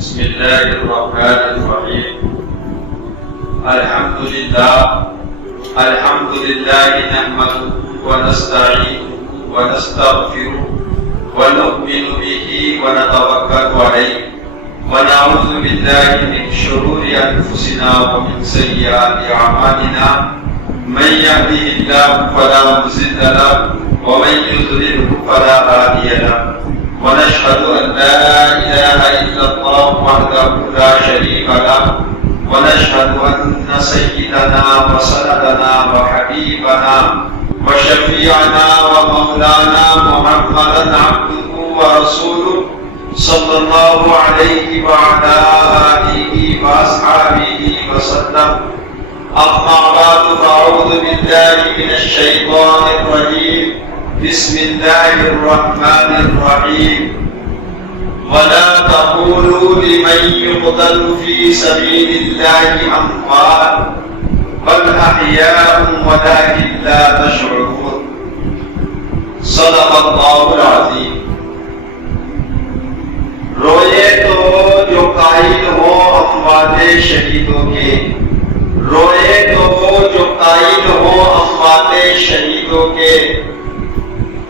بسم الله الرحمن الرحيم. الحمد لله نحمده ونستعينه ونستغفره ونؤمن به ونتوكل عليه ونعوذ بالله من شرور أنفسنا ومن سيئات أعمالنا من يهده الله فلا مضل له ومن يضلله فلا هادي له ونشهد أن لا إله إلا الله وحده لا شريك له ونشهد أن سيدنا وسندنا وحبيبنا وشفيعنا ومولانا محمدا عبده ورسوله صلى الله عليه وعلى آله وأصحابه وسلم. أما بعد فأعوذ بالله من الشيطان الرجيم. بسم الله الرحمن الرحيم. ولا تقولوا لمن يقتل في سبيل الله أموات بل أحياء ولكن لا تشعرون. صدق الله العظيم. روئے تو جو قائل ہو اموات شہیدوں کے، روئے تو جو قائل ہو اموات شہیدوں کے،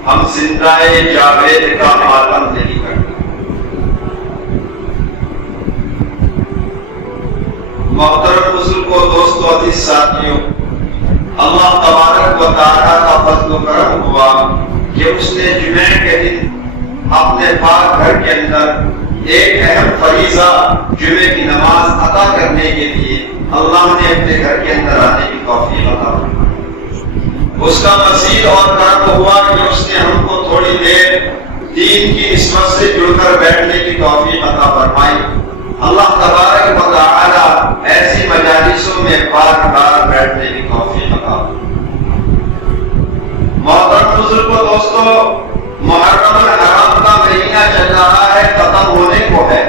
ہم زندہ جاوید کا ماتم نہیں کرتے. محترم بزرگوں، دوستوں، عزیز ساتھیوں، اللہ تبارک و تعالیٰ کا فضل و کرم ہوا کہ اس نے جمعہ کے دن اپنے پاک گھر کے اندر ایک اہم فریضہ جمعے کی نماز ادا کرنے کے لیے اللہ نے اپنے گھر کے اندر آنے کی توفیق عطا فرمائی. اس کا مزید اور کرم ہوا کہ اس نے ہم کو تھوڑی دیر دین کی نسبت سے جڑ کر بیٹھنے کی توفیق عطا فرمائی. اللہ تبارک و تعالی ایسی مجالسوں میں بار بار بیٹھنے کی توفیق عطا فرمائے. محترم بزرگوں، دوستوں، محرم الحرام کا مہینہ چل رہا ہے، ختم ہونے کو ہے.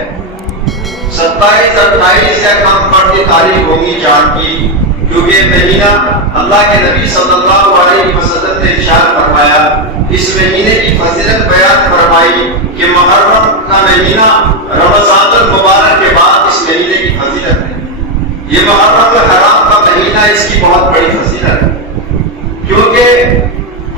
27 28 یا کم پڑتی تاریخ ہوگی چاند کی، کیونکہ یہ مہینہ اللہ کے نبی صلی اللہ علیہ وسلم نے ارشاد فرمایا، اس مہینے کی فضیلت بیان فرمائی کہ محرم کا مہینہ رمضان المبارک کے بعد اس مہینے کی فضیلت ہے. یہ محرم الحرام کا مہینہ اس کی بہت بڑی فضیلت ہے، کیونکہ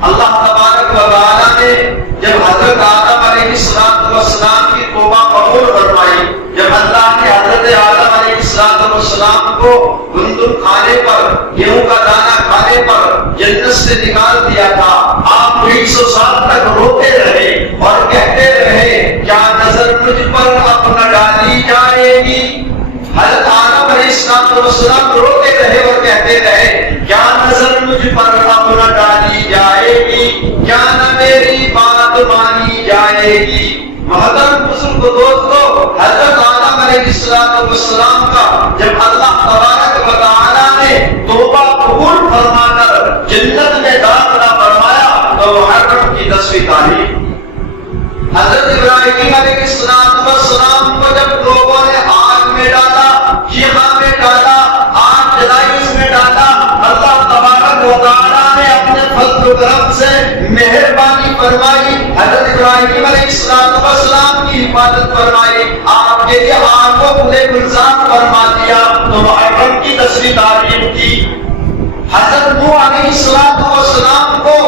اللہ تبارک و تعالیٰ نے جب حضرت آدم علیہ السلام کی توبہ قبول فرمائی، جب اللہ نے حضرت آدم علیہ السلام کو گندم کھانے پر، گیہوں کا دانہ کھانے پر جنت سے نکال دیا تھا، آپ 150 سال تک روتے رہے اور کہتے رہے کیا نظر مجھ پر اب نہ ڈالی جائے گی. حضرت آدم علیہ السلام روتے رہے اور کہتے رہے کیا نظر مجھ پر اب نہ ڈالی جائے گی، کیا نہ میری بات مانی جائے گی. محترم بزرگ دوستو، حضرت آدم علیہ السلام کا جب اللہ تبارک و تعالی نے توبہ قبول فرما کر جنت میں داخلہ فرمایا تو محرم کی 10ویں تاریخ. حضرت ابراہیم علیہ السلام کو جب لوگوں نے آگ میں ڈالا، چیخا میں ڈالا، آگ جلائی، اس میں ڈالا، اللہ تبارک و تعالی نے اپنے فضل و کرم سے مہربانی فرمائی، حضرت ابراہیم علیہ السلام کی حفاظت فرمائی، آپ کے لیے آگ کو پورے گلزار فرما دیا تو محرم کی 10ویں تاریخ تھی. حضرت نوح علیہ السلام کو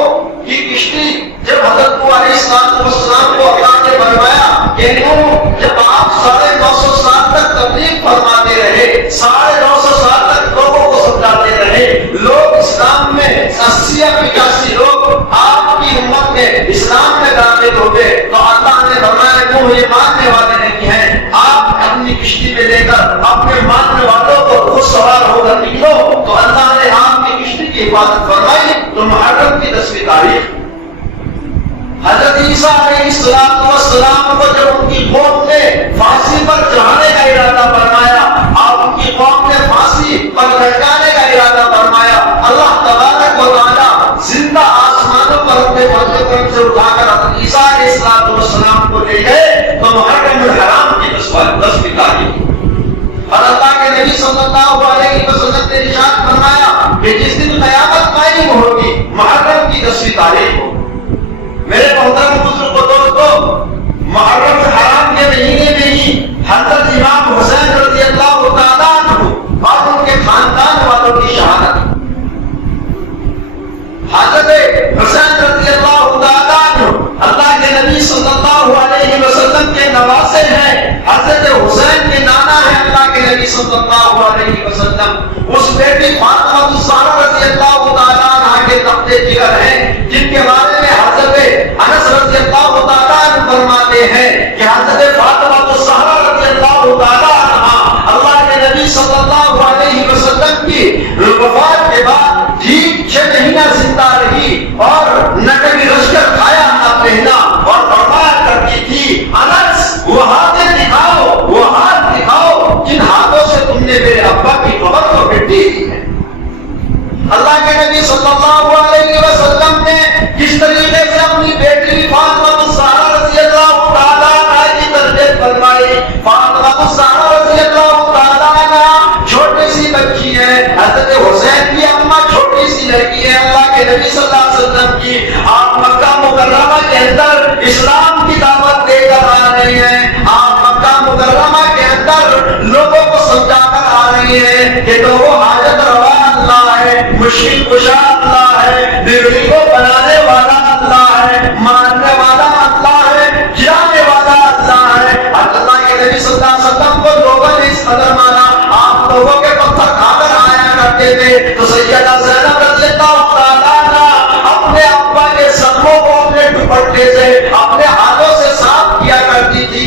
کی کشتی، جب حضرت نوح علیہ السلام کو اللہ نے فرمایا کہ نوح جب آپ 950 سال تک تبلیغ فرماتے رہے، 950 سال تک لوگوں کو سمجھاتے رہے، لوگ اسلام میں 80 یا 85 لوگ آپ کی امت میں اسلام میں داخل ہو گئے تو اللہ نے فرمایا نوح یہ ماننے والے نہیں ہیں، آپ اپنی کشتی میں لے کر اپنے ماننے والوں کو خود سوار ہو کر نکلو. تو اللہ نے آپ کی کشتی کی حفاظت فرمائی تو محرم کی 10ویں تاریخ. حضرت عیسیٰ علیہ السلام کو جب ان کی قوم نے پھانسی پر چڑھانے کا ارادہ فرمایا، آپ ان کی قوم نے پھانسی پر لٹکانے کا ارادہ فرمایا، اللہ تبارک و تعالی زندہ آسمانوں پر اپنے فضل و کرم سے اٹھا کر حضرت عیسیٰ علیہ السلام کو لے گئے تو محرم الحرام کی 10ویں تاریخ. اور اللہ کے نبی صلی اللہ علیہ وسلم نے ارشاد فرمایا کہ جس دن قیامت قائم ہوگی محرم کی 10ویں تاریخ ہو. میرے محترم بزرگوں، دوستو، محرم حرام کے مہینے میں ہی حضرت امام نبی صلی اللہ علیہ وسلم کی آپ مکہ مکرمہ کے اندر اسلام کی دعوت دے کر آ رہے ہیں، آپ مکہ مکرمہ کے اندر لوگوں کو سمجھا کر آ رہی ہیں کہ تو وہ حاجت روا اللہ ہے، مشکل کشا اللہ ہے، بگڑی کو بنانے والا اللہ ہے، ماننے والا اللہ ہے، گرانے والا اللہ ہے۔ اللہ کے نبی صلی اللہ علیہ وسلم کو لوگوں نے اس قدر مانا، آپ لوگوں کے پتھر کھا کر آیا کرتے تھے تو سیدہ زینب رضی اللہ تعالیٰ عنہا اپنے ابا کے سروں کو اپنے دوپٹے سے اپنے ہاتھوں سے صاف کیا کرتی تھی۔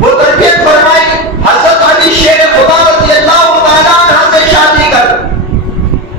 وہ تربیت فرمائی حضرت علی شیر خدا رضی اللہ تعالیٰ عنہ سے شادی کر،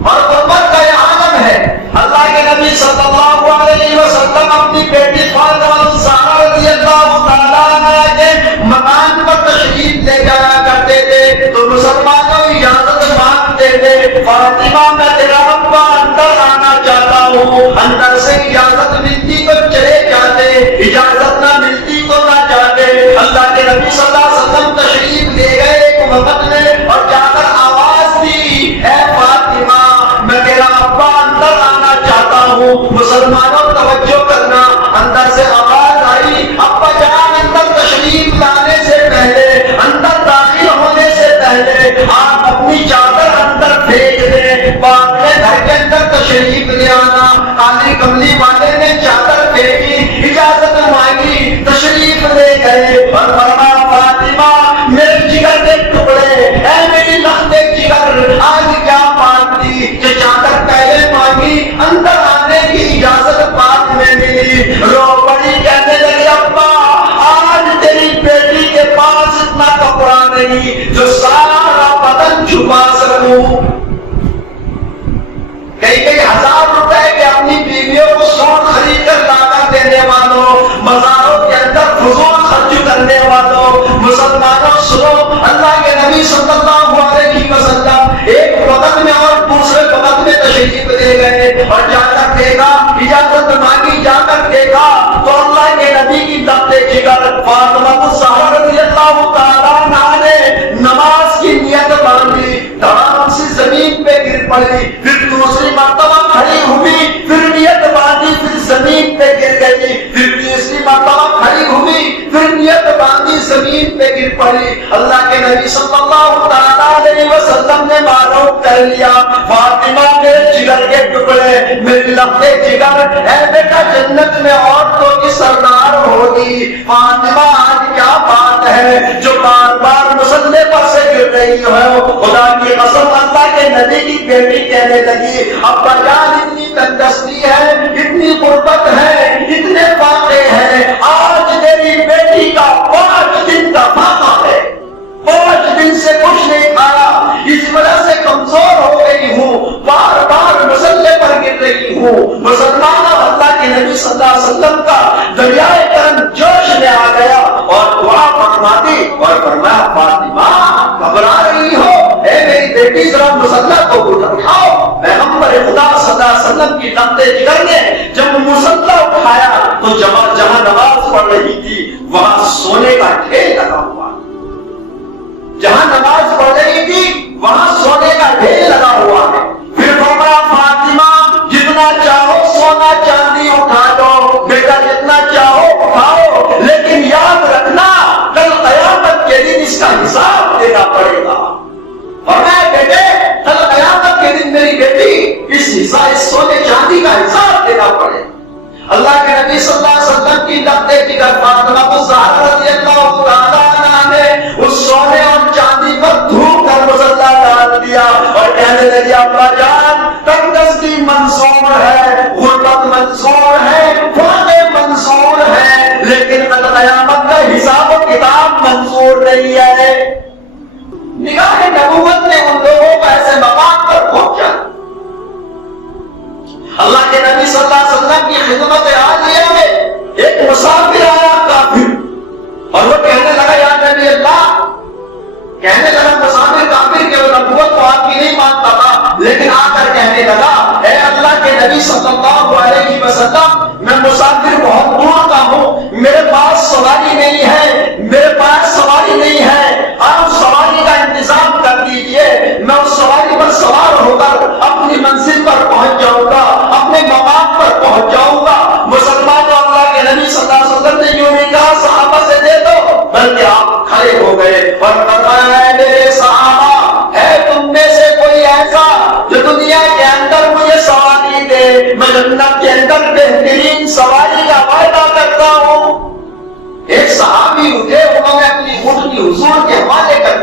اور قربت کا یہ عالم ہے۔ اللہ کے نبی صلی اللہ علیہ وسلم اپنی بیٹی فاطمہ الزہرا رضی اللہ تعالیٰ عنہ کے مکان پر تشریف لے جایا کرتے تھے تو مسلمانوں اجازت مانگتے تھے، فاطمہ میں تیرا ابا اندر آنا چاہتا ہوں، اندر سے اجازت ملتی تو چلے جاتے، اجازت نہ ملتی تو نہ جاتے۔ اللہ کے نبی صلی اللہ علیہ وسلم تشریف لے گئے ایک وقت میں اور جا کر آواز دی، اے فاطمہ میں تیرا ابا اندر آنا چاہتا ہوں۔ مسلمانوں توجہ کرنا، اندر سے آواز آئی، ابا جان اندر تشریف لانے سے پہلے، اندر داخل ہونے سے پہلے آپ اپنی چادر اندر پھینک دیں، بعد میں گھر کے اندر تشریف لے آنا۔ کالی کملی والے نے چادر پھینکی، اجازت مانگی، تشریف لے گئے اور فرمایا فاطمہ میرے جگر کے ٹکڑے، اے میری لخت جگر، آج کیا بات تھی کہ چادر پہلے مانگی، اندر آنے کی اجازت بعد میں ملی۔ رو بڑی کہنے لگی ابا آج تیری بیٹی کے پاس اتنا کپڑا نہیں جو سارا بدن چھپا سکوں۔ کئی ہزار روپے کے اپنی بیویوں کو سون خرید کر لا کر دینے والوں، بازاروں کے اندر فضول خرچ کرنے والوں، مسلمانوں سنو، اللہ کے نبی صلی اللہ علیہ وسلم ایک وقت میں اور دوسرے وقت میں تشریف لے گئے اور جا کر دیکھا، اجازت مانگی، جا کر دیکھا تو اللہ کے نبی کی لخت جگر فاطمہ الزہرا رضی اللہ تعالیٰ عنہا نے نماز کی نیت باندھی، دھڑام سی زمین پہ گر پڑی، پھر دوسری مرتبہ کھڑی ہوئی، پھر نیت باندھی، پھر زمین پہ گر گئی، پھر تیسری مرتبہ کھڑی ہوئی، پھر نیت باندھی، زمین پہ گر پڑی۔ اللہ کے نبی صلی اللہ تعالیٰ علیہ وسلم نے معلوم کر لیا فاطمہ میرے جگر کے ٹکڑے، میری لخت جگر، اے بیٹا جنت میں عورتوں کی سردار ہوگی۔ فاطمہ آج کیا بات ہے جو بار بار مصلے پر سے گر رہی ہو؟ خدا کی قسم اللہ کے نبی کی بیٹی کہنے لگی ابا جان اتنی تندرستی ہے، اتنی قربت ہے، اتنے فاقے ہیں، آج تیری بیٹی کا 5 دن کا فاقہ ہے، 5 دن سے کچھ نہیں کھایا، اس وجہ سے کمزور ہو گئی ہوں، بار بار مسلے پر گر رہی ہوں۔ مسلمانوں اللہ کے نبی صلی اللہ علیہ وسلم کا دریائے کرم جوش میں آ گیا اور دعا فرما دی اور فرمایا فاطمہ گھبرا رہی ہو، اے میری بیٹی ذرا مصلی کو اٹھاؤ۔ پیغمبر خدا صلی اللہ علیہ وسلم کی لخت جگر نے جب مصلی اٹھایا تو جہاں نماز پڑھ رہی تھی وہاں سونے کا ڈھیر لگا ہوا، جہاں نماز پڑھ رہی تھی وہاں سونے کا ڈھیر لگا ہوا ہے۔ پھر فرمایا فاطمہ جتنا چاہو سونا چاندی اٹھا لو، بیٹا جتنا چاہو اٹھاؤ، لیکن یاد رکھنا کل قیامت کے دن اس کا حساب دینا پڑے گا۔ اور میں بیٹے کل قیامت کے دن میری بیٹی اس سونے چاندی کا حساب دینا پڑے گا۔ اللہ کے نبی صلی اللہ علیہ وسلم کی لخت جگر فاطمہ الزہرا رضی اللہ تعالیٰ عنہا نے اس سونے اور چاندی پر دھو کر مصلی ڈال دیا اور کہنے لگی ابا جان تندرستی منصور ہے، غربت منصور ہے، فاقے منصور ہے، لیکن کل قیامت کا حساب و کتاب منصور نہیں ہے۔ نگاہ نبوت نے ان لوگوں کو ایسے مقام پر پہنچا۔ اللہ کے نبی صلی اللہ علیہ وسلم کی خدمت عالیہ میں ایک مسافر آیا کافر اور وہ کہنے لگا یا نبی اللہ، کہنے لگا مسافر کافر کہ وہ نبوت تو آپ کی نہیں مانتا تھا، لیکن آ کر کہنے لگا اے اللہ کے نبی صلی اللہ علیہ وسلم میں مسافر بہت دور کا ہوں، میرے پاس سواری نہیں ہے، میرے پاس سواری نہیں ہے، آپ سواری کا انتظام کر دیجئے، میں اس سواری پر سوار ہو کر اپنی منزل پر پہنچ جاؤں گا۔ حضور کے حوالے کر.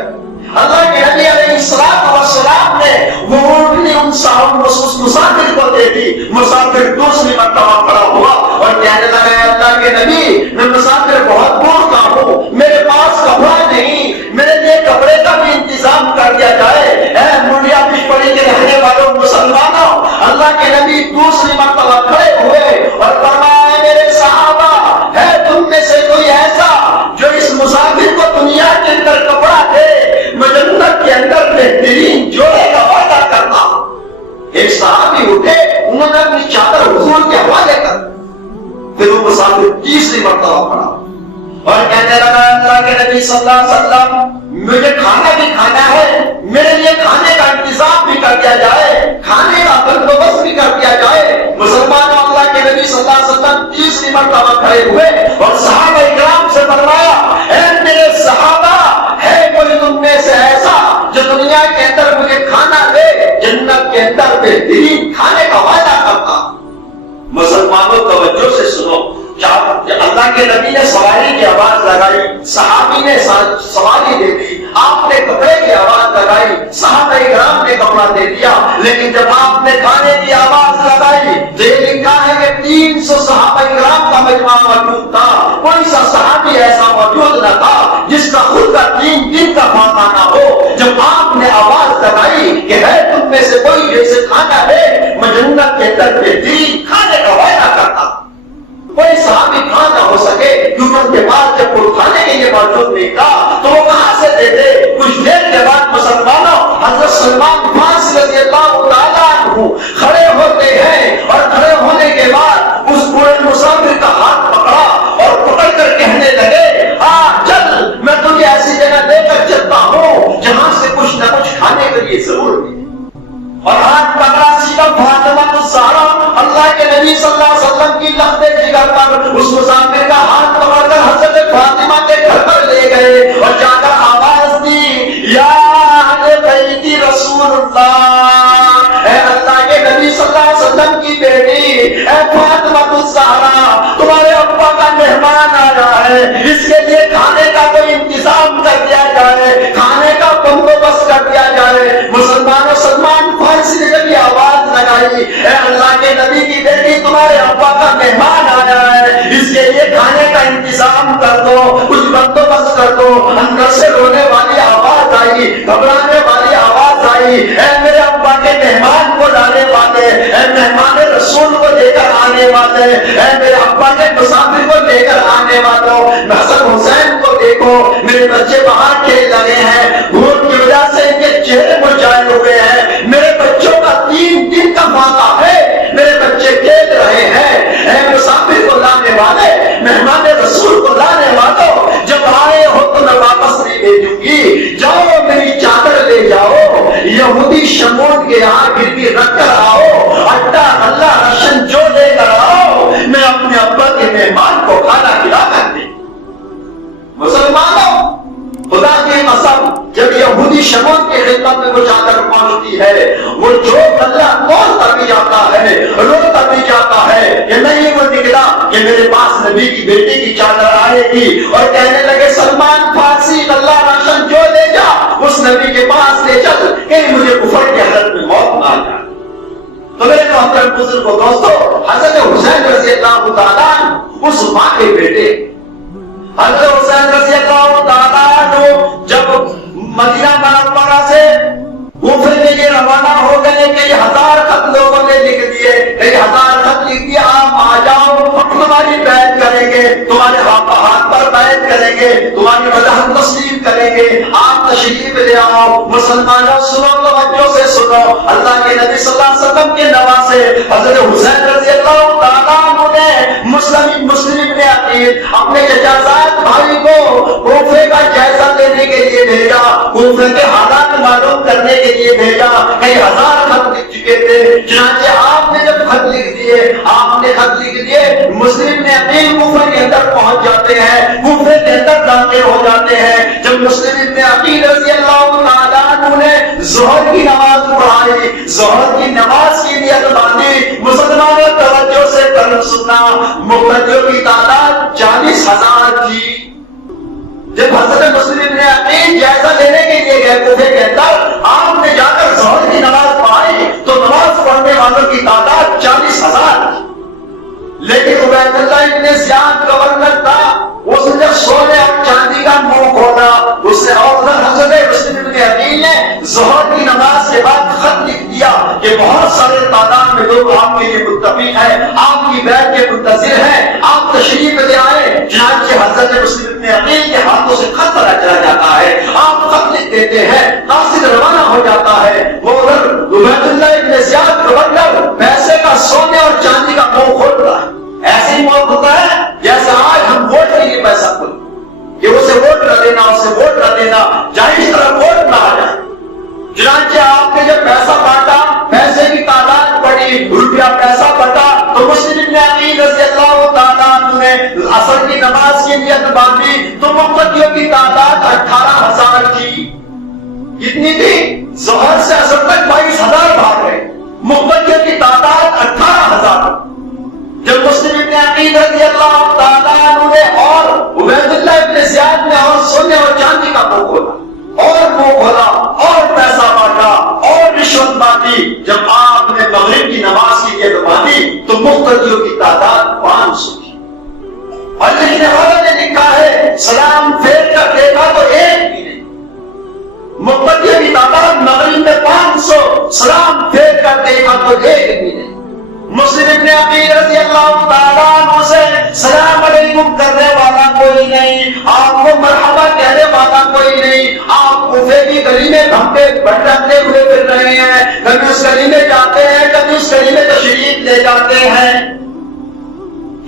اللہ کے نبی علیہ السلام نے وہ اونٹنی ان مسافر کو دے دی. مسافر دوسری مرتبہ کھڑا ہوا اور کہنے لگا اللہ کے نبی میں مسافر بہت بھوکا ہوں, میرے پاس کپڑا نہیں, میرے لیے کپڑے کا بھی انتظام کر دیا جائے. اے منڈیا پشپڑی کے رہنے والوں مسلمانوں, اللہ کے نبی دوسری مرتبہ کھڑے ہوئے اور فرمایا میرے صحابہ ہے تم میں سے کوئی ایسا جو اس مسافر کو دنیا کے اندر کپڑا دے, میں جنت کے اندر بہترین جوڑے کا وعدہ کرتا ہوں. ایک صحابی اٹھے, انہوں نے اپنی چادر حضور کے حوالے کر. پھر وہ مسافر تیسری مرتبہ پڑا اور کہنے لگا اللہ کے نبی صلی اللہ علیہ وسلم مجھے کھانا بھی کھانا ہے, میرے لیے کھانے کا انتظام بھی کر دیا جائے, کھانے کا بندوبست بھی کر دیا جائے. مسلمانوں اللہ کے نبی صلی اللہ علیہ وسلم تیسری مرتبہ کھڑے ہوئے اور صحابہ اکرام سے فرمایا اے میرے صحابہ ہے کوئی تم میں سے ایسا جو دنیا کے اندر مجھے کھانا دے, جنت کے اندر بہترین کھانے کا وعدہ کرتا. مسلمانوں توجہ سے سنو, اللہ کے نبی نے سواری کی آواز لگائی, صحابی نے سواری دے دی, آپ نے کپڑے کی آواز لگائی, صحابہ اکرام نے کپڑا دے دیا. لیکن جب آپ نے کھانے کی آواز لگائی تو یہ لکھا ہے کہ 300 صحابہ اکرام کا مجمع موجود تھا. کوئی سا صحابی ایسا موجود نہ تھا جس کا خود کا 3 دن کا کھانا نہ ہو. جب آپ نے آواز لگائی کہ ہے تم میں سے کوئی جیسے کھانا ہے, میں جنت کے اندر بہترین کھانے کا وعدہ کرتا. کوئی صحابی کھا نہ ہو سکے کیونکہ ان کے پاس جب کوئی کھانے کے لیے موجود نہیں تھا تو وہ کہاں سے دیتے. کچھ دیر کے بعد مسلمانوں حضرت سلمان فارسی رضی اللہ تعالیٰ عنہ کھڑے ہوتے ہیں اور کھڑے ہونے کے بعد اس بوڑھے مسافر کا ہاتھ پکڑا اور پکڑ کر کہنے لگے چل میں تجھے ایسی جگہ لے کر چلتا ہوں جہاں سے کچھ نہ کچھ کھانے کے لیے ضرور ملے. اور ہاتھ پکڑا سیدھا فاطمہ الزہرا اللہ کے نبی صلی اللہ علیہ وسلم کی لخت جگر پر اس مسافر کا ہاتھ پکڑ کر حضرت فاطمہ کے گھر پر لے گئے اور جا کر آواز دی یا اہل بیت رسول اللہ, اے اللہ کے نبی صلی اللہ علیہ وسلم کی بیٹی اے فاطمہ الزہرا تمہارے ابا کا مہمان آیا ہے, اس کے لیے کھانے کا کوئی انتظام کر دیا جائے, کھانے کا بندوبست کر دیا جائے. مسلمانوں سلمان فارسی نے بھی آواز لگائی اے اللہ کے نبی کی بیٹی تمہارے ابا کا مہمان آیا ہے, اس کے لیے کھانے کا انتظام کر دو, کچھ بندوبست کر دو. اندر سے رونے والی آواز آئی, گھبرانے والی آواز آئی اے میرے ابا کے مہمان کو لانے والے, اے مہمان رسول کو لے کر آنے والے, اے میرے ابا کے مسافر کو لے کر آنے والوں, حسن حسین کو دیکھو میرے بچے باہر کھیل رہے ہیں, بھوک کی وجہ سے ان کے چہرے مرجھائے ہوئے ہیں, میرے بچوں کا 3 دن کا وعدہ ہے, میرے بچے کھیل رہے ہیں. اے مسافر کو لانے والے, مہمان رسول کو لانے والوں, جب آئے ہو تو میں واپس نہیں بھیجوں گی, جاؤ میری چادر لے جاؤ, یہودی شمون کے یہاں گروی رکھ کر آؤ, اٹا اللہ رشن جو لے کر آؤ, میں اپنے ابا کے مہمان کو کھانا کھلا کر دیں. مسلمانوں خدا کی قسم جب یہودی شمون کی خدمت میں وہ چادر پہنچتی ہے, وہ جو اللہ توڑتا بھی جاتا ہے, روتا بھی جاتا ہے کہ نہیں وہ نکلا کہ میرے پاس نبی کی بیٹی کی چادر آئے گی, اور کہنے لگے سلمان فارسی اللہ راشن جو لے جا اس نبی کے پاس لے چل کہیں مجھے کفر کی حالت میں موت نہ آ جائے. تو میرے محترم بزرگ کو دوستو, حضرت حسین رضی اللہ تعالیٰ اس ماں کے بیٹے حضرت حسین رضی اللہ تعالیٰ جب مدینہ منورہ سے کوفے کے لیے روانہ ہو گئے, کئی ہزار خط لوگوں نے لکھ دیے, کئی ہزار خط لکھ دیے آپ آ جاؤ, ہم تمہاری بیعت کریں گے, تمہارے ہاتھ پر بیعت کریں گے, تمہاری مذہب تسلیم کریں گے, آپ تشریف لے آؤ. مسلمانوں سنو, توجہ سے سنو, اللہ کے نبی صلی اللہ علیہ وسلم کے نواسے حضرت حسین رضی اللہ تعالیٰ عنہ نے مسلم ابن عقیل اپنے ججازات بھائی کو کوفے کا جائزہ لینے کے لیے بھیجا, کوفے کے حالات معلوم کرنے کے لیے بھیجا. کئی ہزار خط لکھ چکے تھے, چنانچہ آپ نے جب خط لکھ دیے, آپ نے خط لکھ دیے, مسلم نے عقیل کوفے کے اندر پہنچ جاتے ہیں, کوفے کے اندر داخل ہو جاتے ہیں. جب مسلم ابن عقیل رضی اللہ تعالیٰ عنہ نے ظہر کی نماز پڑھائی, ظہر کی نماز کی نیت باندھی, مسلمانوں توجہ سے کرم سننا, مقتدیوں کی تعداد 40,000 تھی. جب حضرت مسلم نے اپنی جائزہ لینے کے لیے گئے کوفے کے اندر، آپ نے جا کر ظہر کی نماز پڑھائی تو نماز پڑھنے والوں کی تعداد 40,000 تھی، لیکن عبید اللہ ابن زیاد گورنر تھا، اس نے جب سونے اور چاندی کا منہ کھولا، اس نے اور حضرت مسلم ابن عقیل نے ظہر کی نماز کے بعد خط لکھ دیا کہ بہت سارے تعداد میں لوگ آپ کے لیے متفق ہیں، آپ کی بیعت کے منتظر ہیں، آپ تشریف لے آئے۔ چنانچہ حضرت مسلم ابن عقیل کے ہاتھوں سے خط چلا جاتا ہے، آپ خط لکھ دیتے ہیں، قاصد روانہ ہو جاتا ہے، وہ عبید اللہ ابن زیاد گورنر پیسے کا سونے اور چاندی کا منہ کھول رہا ہے۔ ایسے ہی موت ہوتا ہے جیسے آج ہم ووٹ کے لیے پیسہ کھول کہ اسے ووٹ نہ دینا، اسے ووٹ نہ دینا، چاہے اس طرح ووٹ نہ آ جائے۔ چنانچہ آپ نے جب پیسہ بانٹا، پیسے کی تعداد بڑی، روپیہ پیسہ بٹا، تو مسلم ابن عقیل رضی اللہ تعالیٰ عنہ نے عصر کی نماز کی نیت باندھی تو مقتدیوں کی تعداد 18,000 تھی۔ کتنی تھی؟ ظہر سے عصر تک 22,000 بھاگ گئے، مقتدیوں کی تعداد 18,000۔ جب مسلم ابن عقیل رضی اللہ تعالیٰ عنہ نے اور عبید اللہ ابن زیاد نے اور سونے اور چاندی کا منہ کھولا اور پیسہ بانٹا اور رشوت بانٹی، جب آپ نے مغرب کی نماز کی نیت باندھی تو مقتدیوں کی تعداد 500 تھی۔ اور لکھنے والوں نے لکھا ہے سلام پھیر کر دیکھا تو ایک بھی نہیں، مقتدیوں کی تعداد مغرب میں 500، سلام پھیر کر دیکھا تو ایک بھی نہیں۔ مسلم ابن عقیل رضی اللہ تعالیٰ عنہ سے سلام علیکم کرنے والا کوئی نہیں، آپ کو مرحبا کہنے والا کوئی نہیں، آپ کوفے کی گلی میں گھمپے بھٹکتے ہوئے پھر رہے ہیں، کبھی اس گلی میں جاتے ہیں، کبھی اس گلی میں تشریف لے جاتے ہیں۔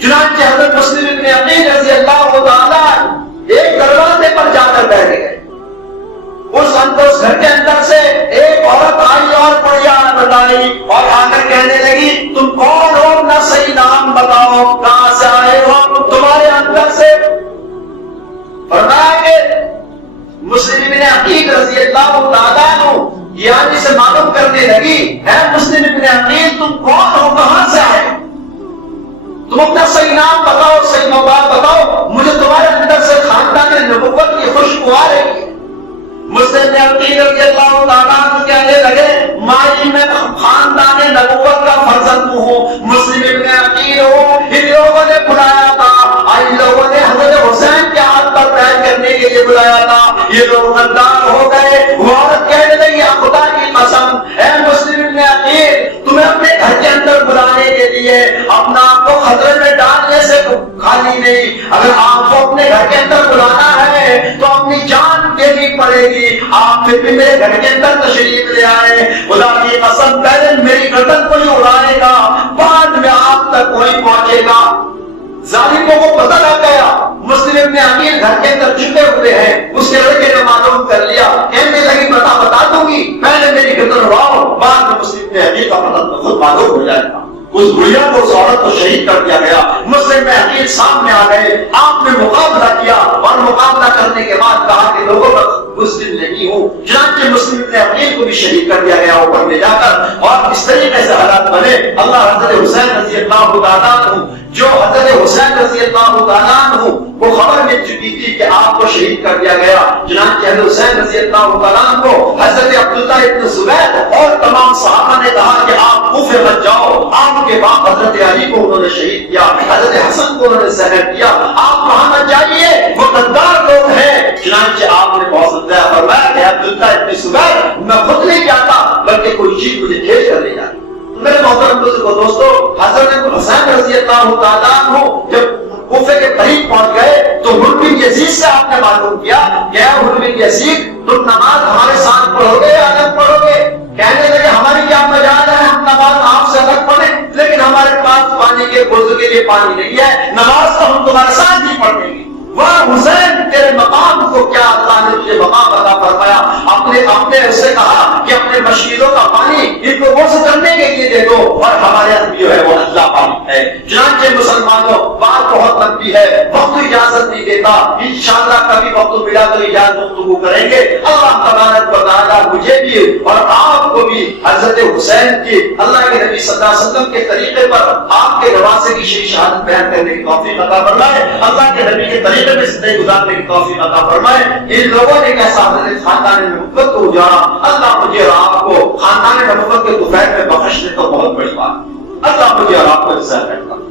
چنانچہ حضرت مسلم ابن عقیل رضی اللہ تعالیٰ ایک دروازے پر جا کر بیٹھ گئے، اس گھر کے اندر سے ایک عورت آئی اور پڑیان بتائی اور آ کر کہنے لگی تم کون ہو، نہ صحیح نام بتاؤ، کہاں سے آئے ہو، تمہارے اندر سے۔ فرمایا کہ مسلم ابن عقیل رضی اللہ تعالیٰ عنہ یعنی سے معلوم کرنے لگی، اے مسلم ابن عقیل تم کون ہو، کہاں سے آئے، تم اپنا صحیح نام بتاؤ، صحیح موقع بتاؤ، مجھے تمہارے اندر سے خاندان نبوت کی خوشبو آ رہی ہے۔ مسلم ابن عقیل رضی اللہ تعالیٰ عنہ کہنے لگے مائی میں خاندان نبوت کا فرزند ہوں، مسلم ابن عقیل ہوں، ان لوگوں نے بلایا تھا، ان لوگوں نے حضرت حسین کے ہاتھ پر بیعت کرنے کے لیے بلایا تھا، یہ لوگ غدار ہو گئے۔ وہ عورت کہنے لگی خدا کی قسم اے مسلم ابن عقیل تمہیں اپنے گھر کے اندر بلانے کے لیے اپنا آپ کو خطرے میں ڈالنے سے خالی نہیں، اگر آپ کو اپنے گھر کے اندر بلانا ہے تو اپنی جان دینی پڑے گی، آپ پھر بھی میرے گھر کے اندر تشریف لے آئے، خدا کی قسم پہلے میری گردن کوئی اڑائے گا، بعد میں آپ تک کوئی پہنچے گا۔ ظالموں کو پتہ لگ گیا مسلم ابن عقیل گھر کے اندر چھپے ہوئے ہیں، اس کے لڑکے نے معلوم کر لیا، کہنے لگی بتا دوں گی، پہلے میری گردن اڑاؤ، بعد میں مسلم ابن عقیل کا مطلب خود معلوم ہو جائے گا۔ اس گڑیا کو اس عورت کو شہید کر دیا گیا۔ مسلم ابن عقیل سامنے آ گئے، آپ نے مقابلہ کیا اور مقابلہ کرنے کے بعد کہا کہ لوگوں کا مسلم نہیں ہوں، چنانچہ مسلم ابن عقیل کو بھی شہید کر دیا گیا اوپر لے جا کر، اور اس طریقے سے حالات بنے۔ اللہ حضرت حسین رضی اللہ تعالیٰ عنہ جو حضرت حسین رضی اللہ تعالیٰ عنہ کو خبر مل چکی تھی کہ آپ کو شہید کر دیا گیا، چنانچہ حضرت حسین رضی اللہ تعالیٰ عنہ کو حضرت عبداللہ ابن زبیر اور تمام صحابہ نے کہا کہ آپ کوفے مت جاؤ، آپ کے باپ حضرت علی کو انہوں نے شہید کیا، حضرت حسن کو انہوں نے زہر کیا، آپ وہاں مت جائیے، وہ غدار لوگ ہیں۔ چنانچہ آپ نے بہت سمجھایا، فرمایا کہ عبداللہ ابن زبیر میں خود نہیں جاتا بلکہ کوئی چیز مجھے کھینچ کر لے جاتی۔ میرے محترم دوستو، حضرت حسین رضی اللہ تعالیٰ عنہ جب کوفے کے قریب پہنچ گئے تو حر بن یزید سے آپ نے معلوم کیا کہ اے حر بن یزید تم نماز ہمارے ساتھ پڑھو گے یا الگ پڑھو گے؟ کہنے لگے ہماری کیا مجال ہے، ہم نماز آپ سے الگ پڑھیں، لیکن ہمارے پاس پانی کے وضو کے لیے پانی نہیں ہے، نماز تو ہم تمہارے ساتھ ہی پڑھ لیں گے۔ واہ حسین تیرے مقام کو کیا اللہ نے تجھے مقام عطا فرمایا۔ آپ نے اس سے کہا کہ اپنے مشکلوں کا پانی ان کو غسل کرنے کے لیے دے دو، اور ہمارے یہاں جو ہے وہ اللہ پانی ہے۔ چنانچہ مسلمانوں بات بہت لمبی ہے، وقت اجازت نہیں دیتا، انشاءاللہ کبھی وقت ملا تو اجازت گفتگو کریں گے۔ اللہ تبارک و تعالیٰ مجھے بھی اور آپ کو کو بھی حضرت حسین کی اللہ کے نبی صلی اللہ علیہ وسلم کے طریقے پر آپ کے نواسے کی شہادت بیان کرنے کی توفیق عطا فرمائے، اللہ کے نبی کے طریقے میں زندگی گزارنے کی توفیق عطا فرمائے۔ ان لوگوں نے کیسا حضرت خاندان نبوت کو اجاڑا، اللہ مجھے اور آپ کو خاندان نبوت کے دوپہر میں بخش دے تو بہت بڑی بات، اللہ مجھے اور آپ کو جزا کرتا۔